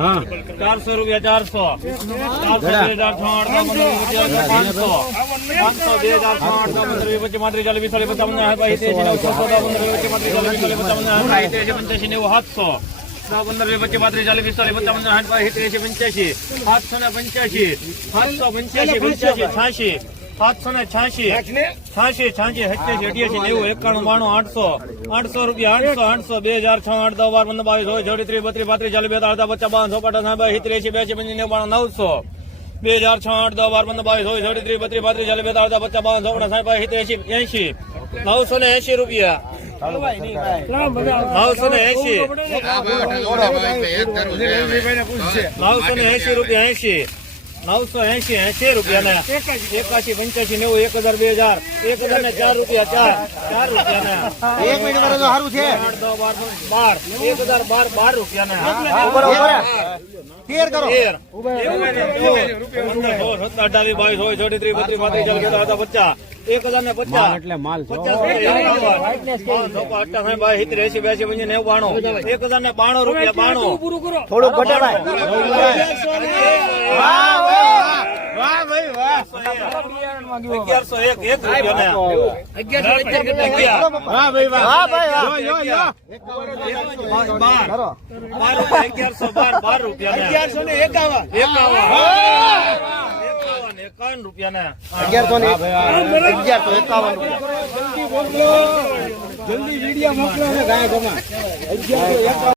400 રૂપિયા 400 800 રૂપિયા 800 2006 8 10 12 15 22 23 32 33 40 980 રૂપિયા 980 રૂપિયા 980 રૂપિયા ને 81 85 90 1000 2000 1000 ને 4 રૂપિયા 4 રૂપિયા ને 1 મિનિટ વાળો સારું છે 8 10 12 1012 રૂપિયા ને તેર કરો 1050 એટલે માલ 1092 રૂપિયા 92 થોડું ઘટાડાય વાહ ભાઈ વાહ 1101 રૂપિયા વાહ ભાઈ વાહ બાર રૂપિયા 1151 રૂપિયા 1151 જલ્દી વિડીયો મોકલો ને ગાય ગમા